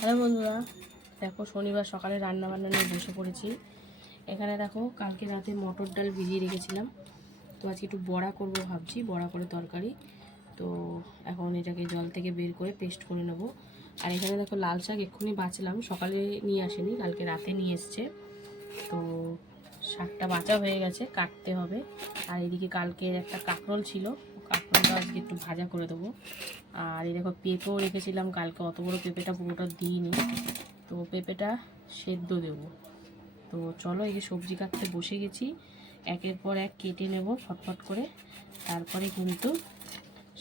Hello বন্ধুরা, দেখো শনিবার সকালে রান্না বান্না নিয়ে বসে পড়েছি। এখানে দেখো কালকে রাতে মটর ডাল ভিজিয়ে রেখেছিলাম। তো আজকে একটু বড়া করব ভাবছি, বড়া করে তরকারি। তো এখন এটাকে জল থেকে বের করে পেস্ট করে নেব। আর এখানে দেখো লাল শাক এক্ষুনি বাঁচলাম, সকালে নিয়ে আসেনি, কালকে রাতে নিয়ে এসছে। তো শাকটা বাঁচা হয়ে গেছে, কাটতে হবে। আর এদিকে কালকের একটা কাঁকরোল ছিল কাঁকরোলটা আজকে একটু ভাজা করে দেবো। আর এই দেখো পেঁপেও রেখেছিলাম, কালকে অত বড় পেঁপেটা পুরোটা দিইনি। তো পেঁপেটা সেদ্ধ দেবো। তো চলো এই যে সবজি কাটতে বসে গেছি। একের পর এক কেটে নেব ফটফট করে। তারপরে কিন্তু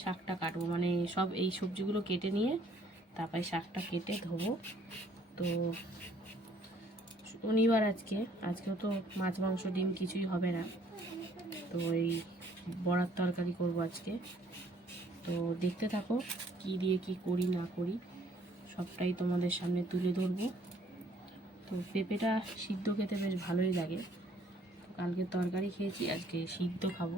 শাকটা কাটবো। মানে সব এই সবজিগুলো কেটে নিয়ে তারপরে শাকটা কেটে ধোবো। তো শনিবার আজকে। আজকেও তো মাছ, মাংস, ডিম কিছুই হবে না। তো এই বড়ার তরকারি করব আজকে। তো দেখতে থাকো কি দিয়ে কি করি, না করি, সবটাই তোমাদের সামনে তুলে ধরবো। তো পেঁপেটা সিদ্ধ খেতে বেশ ভালোই লাগে। কালকে তরকারি খেয়েছি, আজকে সিদ্ধ খাব।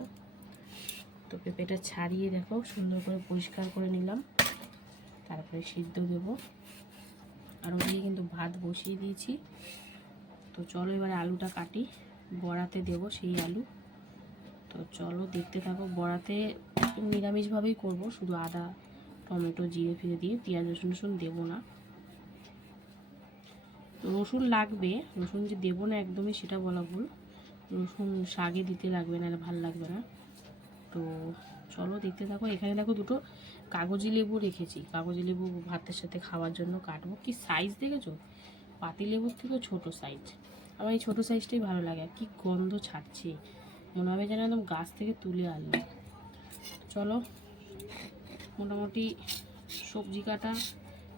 তো পেঁপেটা ছাড়িয়ে দেখো, সুন্দর করে পরিষ্কার করে নিলাম। তারপরে সিদ্ধ দেব। আর ওদিকে কিন্তু ভাত বসিয়ে দিয়েছি। তো চলো এবারে আলুটা কাটি, বড়াতে দেব সেই আলু। তো চলো দেখতে থাকো। বড়াতে নিরামিষভাবেই করব। শুধু আদা, টমেটো, জিরে, ফিরে দিয়ে পেঁয়াজ, রসুন রসুন দেবো না। রসুন লাগবে। রসুন যে দেবো না একদমই সেটা বলা ভুল। রসুন শাগে দিতে লাগবে না ভালো লাগবে না। তো চলো দেখতে থাকো। এখানে দেখো দুটো কাগজি লেবু রেখেছি। কাগজি লেবু ভাতের সাথে খাওয়ার জন্য কাটবো। কি সাইজ দেখেছ? পাতি লেবুর থেকেও ছোটো সাইজ আমার এই ছোটো সাইজটাই ভালো লাগে। আর কি গন্ধ ছাড়ছে। মনে হবে যেন একদম গাছ থেকে তুলে আনলো। চলো, মোটামুটি সবজি কাটা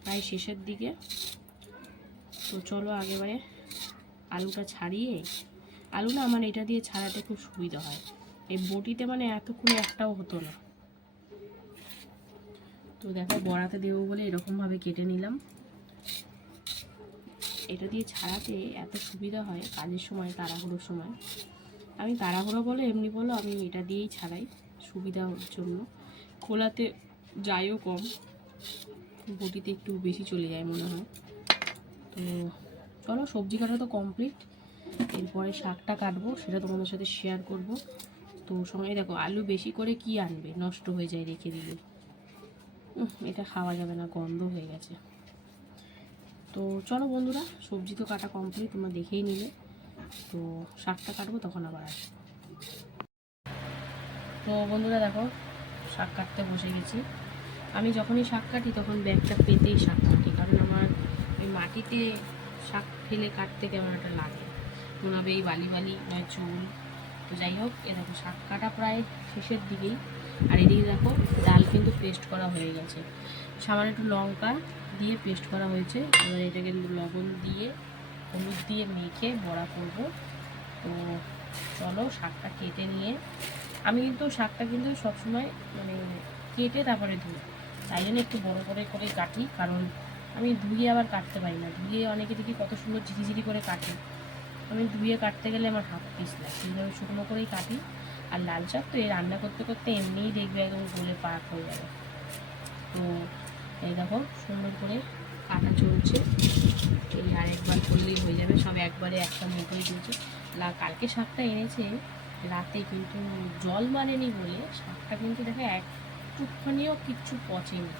প্রায় শেষের দিকে। তো চলো আগেবারে আলুটা ছাড়িয়ে, আলু না আমার এটা দিয়ে ছাড়াতে খুব সুবিধা হয়। এই বটিতে মানে এতক্ষণ একটাও হতো না। তো দেখো বড়াতে দেবো বলে এরকমভাবে কেটে নিলাম। এটা দিয়ে ছাড়াতে এত সুবিধা হয় কাজের সময়, তাড়াহুড়োর সময়। আমি তাড়াহুড়ো বলো, এমনি বলো, আমি এটা দিয়েই ছাড়াই সুবিধার জন্য। খোলাতে যায়ও কম, বটিতে একটু বেশি চলে যায় মনে হয়। তো চলো, সবজি কাটা তো কমপ্লিট এরপরে শাকটা কাটবো, সেটা তোমাদের সাথে শেয়ার করব। তো সময় দেখো, আলু বেশি করে কি আনবে? নষ্ট হয়ে যায় রেখে দিলে। এটা খাওয়া যাবে না, গন্ধ হয়ে গেছে। তো চলো বন্ধুরা, সবজি তো কাটা কমপ্লিট তোমরা দেখেই নিলে। তো শাকটা কাটবো তখন আবার আসব। তো বন্ধুরা দেখো, শাক কাটতে বসে গেছি। আমি যখনই শাক কাটি তখন ব্যাগটা পেতেই শাক কাটি, কারণ আমার ওই মাটিতে শাক ফেলে কাটতে কেমন একটা লাগে। মনে হবে এই বালি বালি, নয় চুল। তো যাই হোক, এ দেখো, শাক কাটা প্রায় শেষের দিকেই। আর এদিকে দেখো, ডাল কিন্তু পেস্ট করা হয়ে গেছে। সামান্য একটু লঙ্কা দিয়ে পেস্ট করা হয়েছে। এবার এটাকে লবণ দিয়ে হলুদ দিয়ে মেখে বড়া করব। তো চলো শাকটা কেটে নিয়ে। আমি কিন্তু শাকটা কিন্তু সবসময় মানে কেটে তারপরে ধুই। তাই জন্য একটু বড় করে করে কাটি। কারণ আমি ধুয়ে আবার কাটতে পারি না। ধুয়ে অনেকে দেখি কত সুন্দর ঝিরিঝিরি করে কাটে। আমি ধুয়ে কাটতে গেলে আমার হাত পিছলা কিন্তু আমি শুকনো করেই কাটি। আর লাল শাক তো এই রান্না করতে করতে এমনিই দেখবে একদম গলে পাক হয়ে যাবে। তো এই দেখো সুন্দর করে কাটা চলছে। এই আর একবার করলেই হয়ে যাবে। সব একবারে একটা মুখেই চলছে কালকে শাকটা এনেছে। রাতে কিন্তু জল মারেনি বলে শাকটা কিন্তু দেখো একটুখানিও কিচ্ছু পচেনি।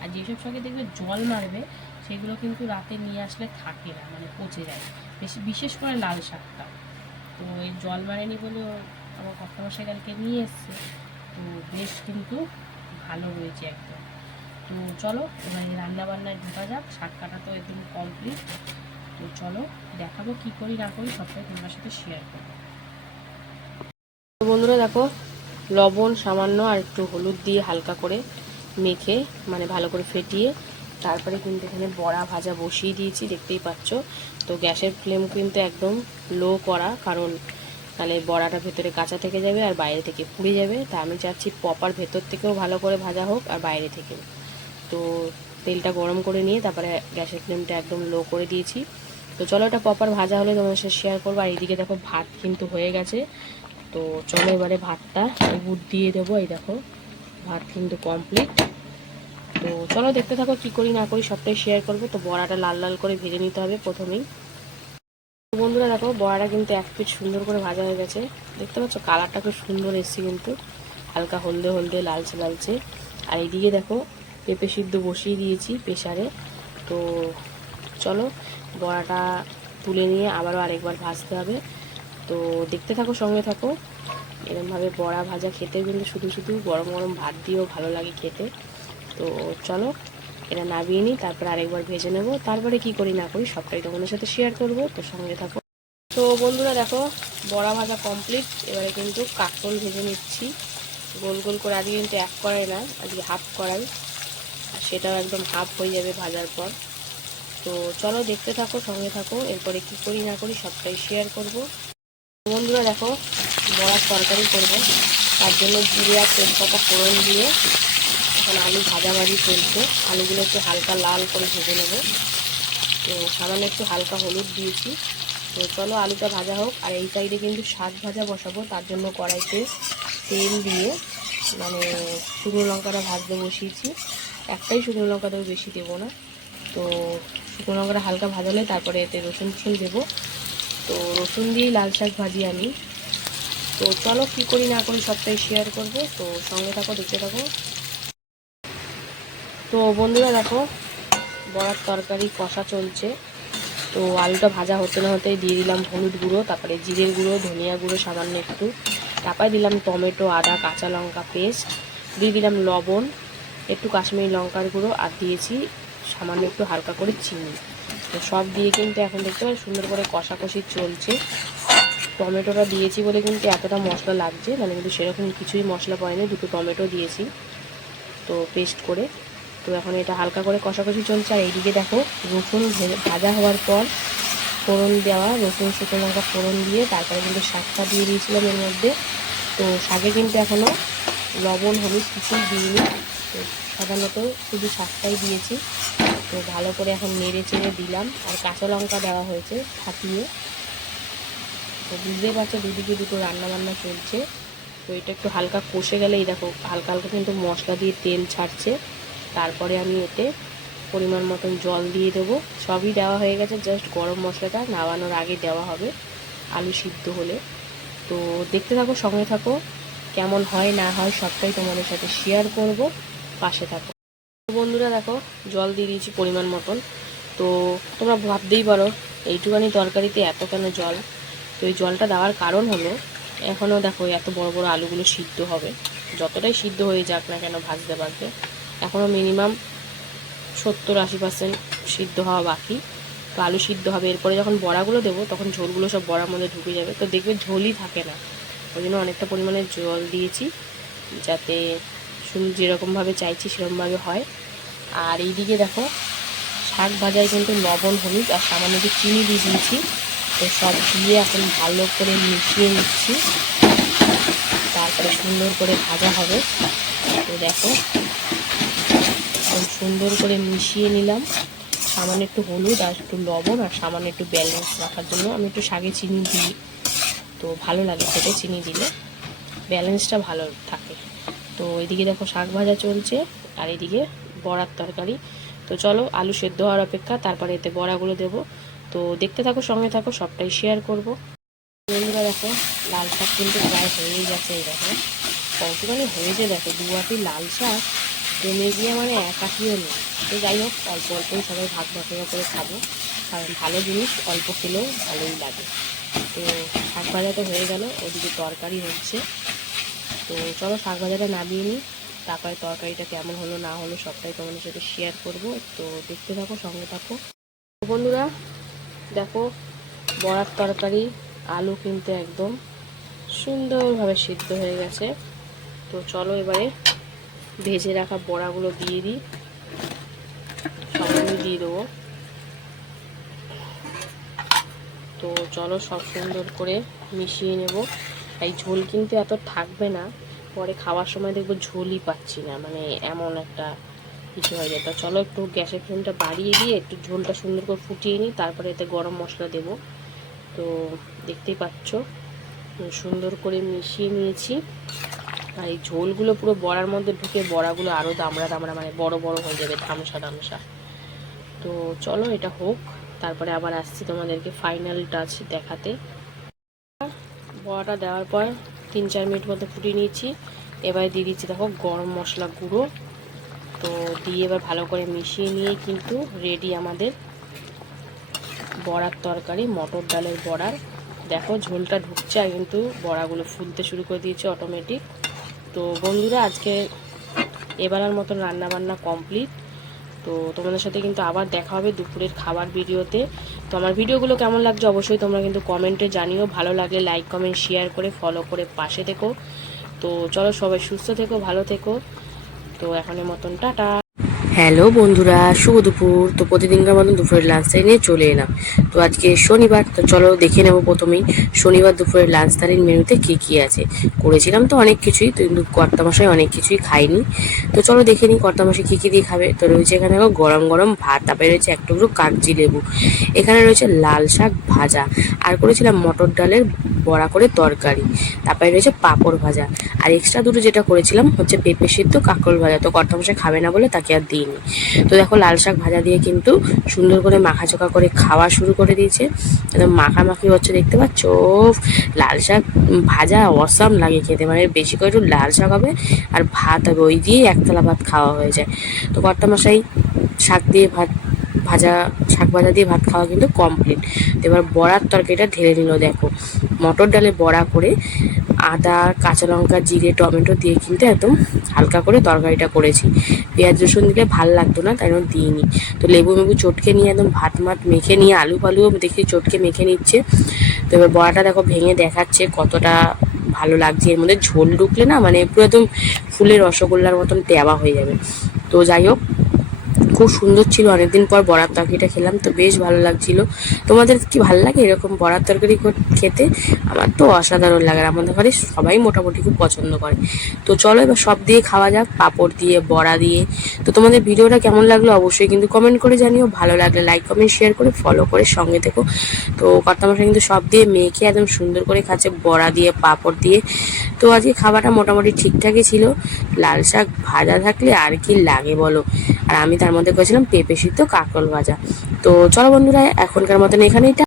আর যেসব শাকে দেখবে জল মারবে, সেগুলো কিন্তু রাতে নিয়ে আসলে থাকে না মানে পচে যায়। বেশি, বিশেষ করে লাল শাকটা। তো এই জল মারেনি বলে আমার কর্তামশাই কালকে নিয়ে এসছে। তো বেশ কিন্তু ভালো হয়েছে একদম। তো চলো, এবার এই রান্না বান্নায় ঢোকা যাক শাক কাটা তো একদম কমপ্লিট তো চলো, দেখাবো কি করি না করি, সবটাই তোমার সাথে শেয়ার করব। বন্ধুরা দেখো, লবণ সামান্য আর একটু হলুদ দিয়ে হালকা করে মেখে মানে ভালো করে ফেটিয়ে, তারপরে কিন্তু এখানে বড়া ভাজা বসিয়ে দিয়েছি, দেখতেই পাচ্ছ। তো গ্যাসের ফ্লেম কিন্তু একদম লো করা, কারণ তাহলে বড়াটা ভেতরে কাঁচা থেকে যাবে আর বাইরে থেকে পুড়ে যাবে। তা আমি চাচ্ছি পপার ভেতর থেকেও ভালো করে ভাজা হোক আর বাইরে থেকেও। তো তেলটা গরম করে নিয়ে তারপরে গ্যাসের ফ্লেমটা একদম লো করে দিয়েছি। তো চলো এটা প্রপার ভাজা হলে তোমার সাথে শেয়ার করব। আর এইদিকে দেখো ভাত কিন্তু হয়ে গেছে। তো চলো এবারে ভাতটা বুট দিয়ে দেবো। এই দেখো, ভাত কিন্তু কমপ্লিট তো চলো দেখতে থাকো কি করি না করি, সবটাই শেয়ার করব। তো বড়াটা লাল লাল করে ভেজে নিতে হবে প্রথমেই। বন্ধুরা দেখো, বড়াটা কিন্তু এক পিঠ সুন্দর করে ভাজা হয়ে গেছে। দেখতে পাচ্ছ কালারটা খুব সুন্দর এসছে কিন্তু। হালকা হলদে হলদে লালচে লালচে। আর এইদিকে দেখো পেঁপে সিদ্ধ বসিয়ে দিয়েছি প্রেশারে তো চলো, বড়াটা তুলে নিয়ে আবারও আরেকবার ভাজতে হবে। তো দেখতে থাকো, সঙ্গে থাকো। এরমভাবে বড়া ভাজা খেতে কিন্তু শুধু শুধু গরম গরম ভাত দিয়েও ভালো লাগে খেতে। তো চলো, এটা নামিয়ে নিই, তারপর আরেকবার ভেজে নেব। তারপরে কি করি না করি সবটাই তোমাদের সাথে শেয়ার করব, তো সঙ্গে থাকো। তো বন্ধুরা দেখো, বড়া ভাজা কমপ্লিট এবারে কিন্তু কাঁকরোল ভেজে নিচ্ছি। গোল গোল করে আজকে কিন্তু এক করাই না, আজকে হাফ করাই সেটাও একদম হাফ হয়ে যাবে ভাজার পর। তো চলো দেখতে থাকো, সঙ্গে থাকো। এরপরে কি করি না করি সবটাই শেয়ার করব। বন্ধুরা দেখো, বড়ার তরকারি করব। তার জন্য জিরে আর তেজপাতা ফোড়ন দিয়ে এখন আলু ভাজাভাজি চলছে আলুগুলো একটু হালকা লাল করে ভেজে নেব। তো সামান্য একটু হালকা হলুদ দিয়েছি। তো চলো আলুটা ভাজা হোক। আর এই সাইডে কিন্তু শাক ভাজা বসাবো। তার জন্য কড়াইতে তেল দিয়ে মানে শুকনো লঙ্কাটা ভাজতে বসিয়েছি। একটাই শুকনো লঙ্কা দেবো বেশি দেবো না। তো শুকনো লঙ্কাটা হালকা ভাজালে তারপরে এতে রসুন ফুল দেবো। তো রসুন দিয়েই লাল শাক ভাজি আমি। তো চলো কী করি না করি সবটাই শেয়ার করব। তো সঙ্গে থাকো, দেখতে থাকো। তো বন্ধুরা দেখো, বড়ার তরকারি কষা চলছে। তো আলুটা ভাজা হতে না হতেই দিয়ে দিলাম হলুদ গুঁড়ো, তারপরে জিরের গুঁড়ো, ধনিয়া গুঁড়ো সামান্য একটু। তারপরে দিলাম টমেটো, আদা, কাঁচা লঙ্কা, পেস্ট। দিয়ে দিলাম লবণ। একটু কাশ্মীরি লঙ্কার গুঁড়ো আর দিয়েছি সামান্য একটু হালকা করে চিনি। তো সব দিয়ে কিন্তু এখন দেখতে পাই সুন্দর করে কষাকষি চলছে। টমেটোটা দিয়েছি বলে কিন্তু এতটা মশলা লাগছে মানে কিন্তু সেরকম কিছুই মশলা পড়েনি, দুটো টমেটো দিয়েছি তো পেস্ট করে। তো এখন এটা হালকা করে কষাকষি চলছে। আর এইদিকে দেখো রসুন ভাজা হওয়ার পর ফোড়ন দেওয়া, রসুন, শুকনো লঙ্কা ফোড়ন দিয়ে তারপরে কিন্তু শাকটা দিয়ে দিয়েছিলাম এর মধ্যে। তো শাকে কিন্তু এখনও লবণ, হলুদ কিছুই দিইনি। তো সাধারণত শুধু শাকটাই দিয়েছি। তো ভালো করে এখন নেড়ে চেড়ে দিলাম। আর কাঁচা লঙ্কা দেওয়া হয়েছে ফাটিয়ে। তো বুঝতেই পারছ দুদিকে দুটো রান্না বান্না চলছে। তো এটা একটু হালকা কষে গেলেই দেখো, হালকা হালকা কিন্তু মশলা দিয়ে তেল ছাড়ছে। তারপরে আমি এতে পরিমাণ মতন জল দিয়ে দেবো। সবই দেওয়া হয়ে গেছে, জাস্ট গরম মশলাটা নামানোর আগে দেওয়া হবে আলু সিদ্ধ হলে। তো দেখতে থাকো, সঙ্গে থাকো। কেমন হয় না হয় সবটাই তোমাদের সাথে শেয়ার করব। পাশে থাকো। বন্ধুরা দেখো, জল দিয়ে দিয়েছি পরিমাণ মতন। তো তোমরা ভাবতেই পারো, এইটুখানি তরকারিতে এত কেন জল? তো এই জলটা দেওয়ার কারণ হলো এখনও দেখো এত বড় বড় আলুগুলো সিদ্ধ হবে। যতটাই সিদ্ধ হয়ে যাক না কেন ভাজতে ভাজতে এখনও মিনিমাম সত্তর আশি পার্সেন্ট সিদ্ধ হওয়া বাকি। তো আলু সিদ্ধ হবে, এরপরে যখন বড়াগুলো দেবো, তখন ঝোলগুলো সব বড়ার মধ্যে ঢুকে যাবে। তো দেখবে ঝোলই থাকে না। ওই জন্য অনেকটা পরিমাণে জল দিয়েছি, যাতে শুধু যেরকমভাবে চাইছি, সেরকমভাবে হয়। আর এইদিকে দেখো, শাক ভাজায় কিন্তু লবণ, হলুদ আর সামান্য একটু চিনি দিয়ে দিয়েছি। তো সব দিয়ে এখন ভালো করে মিশিয়ে নিচ্ছি। তারপরে সুন্দর করে ভাজা হবে। তো দেখো সুন্দর করে মিশিয়ে নিলাম। সামান্য একটু হলুদ আর একটু লবণ আর সামান্য একটু ব্যালেন্স রাখার জন্য আমি একটু শাকে চিনি দিই। তো ভালো লাগে খেতে, চিনি দিলে ব্যালেন্সটা ভালো থাকে। তো এদিকে দেখো শাক ভাজা চলছে, আর এদিকে বড়ার তরকারি। তো চলো আলু সেদ্ধ হওয়ার অপেক্ষা, তারপরে এতে বড়াগুলো দেবো। তো দেখতে থাকো, সঙ্গে থাকো, সবটাই শেয়ার করব। বন্ধুরা দেখো, লাল শাক কিন্তু প্রায় হয়েই গেছে এই দেখো। কতখানি হয়েছে দেখো, দু আটি লাল শাক জমে গিয়ে মানে একাকিও নেই। তো যাই হোক, অল্প অল্পই সবাই ভাগ ভাগ করে খাব, কারণ ভালো জিনিস অল্প খেলেও ভালোই লাগে। তো শাক ভাজা তো হয়ে গেল, ওদিকে তরকারি হচ্ছে। তো চলো শাক ভাজাটা নামিয়ে নিই। তারপরে তরকারিটা কেমন হলো, না হলো সবটাই তোমাদের সাথে শেয়ার করব। তো দেখতে থাকো, সঙ্গে থাকো। বন্ধুরা, দেখো, বড়ার তরকারি, আলু কিন্তু একদম সুন্দরভাবে সিদ্ধ হয়ে গেছে। তো চলো এবারে ভেজে রাখা বড়াগুলো দিয়ে দিই। সবগুলো দিয়ে দেবো। তো চলো সব সুন্দর করে মিশিয়ে নেব। এই ঝোল কিন্তু এত থাকবে না। পরে খাওয়ার সময় দেখব ঝোলই পাচ্ছি না। মানে এমন একটা কিছু হয়ে যায়। তা চলো একটু গ্যাসের ফ্লেমটা বাড়িয়ে দিয়ে একটু ঝোলটা সুন্দর করে ফুটিয়ে নিই, তারপরে এতে গরম মশলা দেব। তো দেখতেই পাচ্ছ, সুন্দর করে মিশিয়ে নিয়েছি। আর এই ঝোলগুলো পুরো বড়ার মধ্যে ঢুকে বড়াগুলো আরও দামড়া দামড়া মানে বড় বড় হয়ে যাবে ধামসা ধামসা। তো চলো এটা হোক, তারপরে আবার আসছি তোমাদেরকে ফাইনাল টাচ দেখাতে। বড়াটা দেওয়ার পর তিন চার মিনিট মতো ফুটিয়ে নিয়েছি। এবার দিয়ে দিচ্ছি দেখো গরম মশলা গুঁড়ো। তো দিয়ে এবার ভালো করে মিশিয়ে নিয়ে কিন্তু রেডি আমাদের বড়ার তরকারি, মটর ডালের বড়ার দেখো ঝোলটা ঢুকছে আর কিন্তু বড়াগুলো ফুলতে শুরু করে দিয়েছে অটোমেটিক তো বন্ধুরা, আজকে এবারের মতন রান্না বান্না কমপ্লিট তো তোমাদের সাথে কিন্তু আবার দেখা হবে দুপুরের খাবার ভিডিওতে। তো আমার ভিডিওগুলো কেমন লাগছে অবশ্যই তোমরা কিন্তু কমেন্টে জানিও। ভালো লাগলে লাইক কমেন্ট শেয়ার করে ফলো করে পাশে থেকো। তো চলো সবাই সুস্থ থেকো, ভালো থেকো। তো এখনের মতন টাটা। হ্যালো বন্ধুরা, শুভ দুপুর। তো প্রতিদিনকার মতন দুপুরের লাঞ্চ টাইম নিয়ে চলে এলাম। তো আজকে শনিবার, তো চলো দেখে নেব প্রথমেই শনিবার দুপুরের লাঞ্চ টাইমের মেনুতে কী কী আছে। করেছিলাম তো অনেক কিছুই, কিন্তু কর্তামশাই অনেক কিছুই খাইনি তো চলো দেখে নিই কর্তামশাই কী কী দিয়ে খাবে। তো রয়েছে এখানে গরম গরম ভাত, তারপরে রয়েছে এক টুকরো কাগজি লেবু। এখানে রয়েছে লাল শাক ভাজা। আর করেছিলাম মটর ডালের বড়া করে তরকারি। তারপরে রয়েছে পাঁপড় ভাজা। আর এক্সট্রা দুটো যেটা করেছিলাম হচ্ছে পেঁপে সিদ্ধ, কাঁকরোল ভাজা। তো কর্তামশাই খাবে না বলে তাকে আর দিইনি তো দেখো লাল শাক ভাজা দিয়ে কিন্তু সুন্দর করে মাখাচোকা করে খাওয়া শুরু করে দিয়েছে। একদম মাখামাখি হচ্ছে, দেখতে পাচ্ছ? লাল শাক ভাজা অসাম লাগে খেতে। মানে বেশি করে একটু লাল শাক হবে আর ভাত হবে। ওই দিয়েই একতলা ভাত খাওয়া হয়ে যায়। তো কর্তামশাই শাক দিয়ে ভাত ভাজা, শাক ভাজা দিয়ে ভাত খাওয়া কিন্তু কমপ্লিট এবার বড়ার তরকারিটা ঢেলে নিল, দেখো। মটর ডালে বড়া করে আদা, কাঁচা লঙ্কা, জিরে, টমেটো দিয়ে কিন্তু একদম হালকা করে তরকারিটা করেছি। পেঁয়াজ, রসুন দিলে ভালো লাগতো না, তাই জন্য দিইনি। তো লেবু মেবু চটকে নিয়ে একদম ভাত মাত মেখে নিয়ে আলু ফালুও দেখি চটকে মেখে নিচ্ছে। তো এবার বড়াটা দেখো ভেঙে দেখাচ্ছে কতটা ভালো লাগছে। এর মধ্যে ঝোল ঢুকলে না মানে পুরো একদম ফুলের রসগোল্লার মতন দেওয়া হয়ে যাবে। তো যাই হোক খুব সুন্দর ছিল। অনেকদিন পর বড়ার তরকারিটা খেলাম, তো বেশ ভালো লাগছিল। তোমাদের কি ভালো লাগে এরকম বড়ার তরকারি খেতে? আমার তো অসাধারণ লাগে আমাদের ঘরে সবাই মোটামুটি খুব পছন্দ করে। তো চলো এবার সব দিয়ে খাওয়া যাক, পাঁপড় দিয়ে, বড়া দিয়ে। তো তোমাদের ভিডিওটা কেমন লাগল অবশ্যই কিন্তু কমেন্ট করে জানিও। ভালো লাগলে লাইক কমেন্ট শেয়ার করে ফলো করে সঙ্গে থেকো। তো কর্তামশা কিন্তু সব দিয়ে মেখে একদম সুন্দর করে খাচ্ছে, বড়া দিয়ে, পাঁপড় দিয়ে। তো আজকে খাবারটা মোটামুটি ঠিকঠাকই ছিল। লাল শাক ভাজা থাকলে আর কি লাগে বলো? আর আমি তার মধ্যে করেছিলাম পেঁপে সিদ্ধ কাঁকরোল ভাজা। তো চলো বন্ধুরা এখনকার মতন এখানেই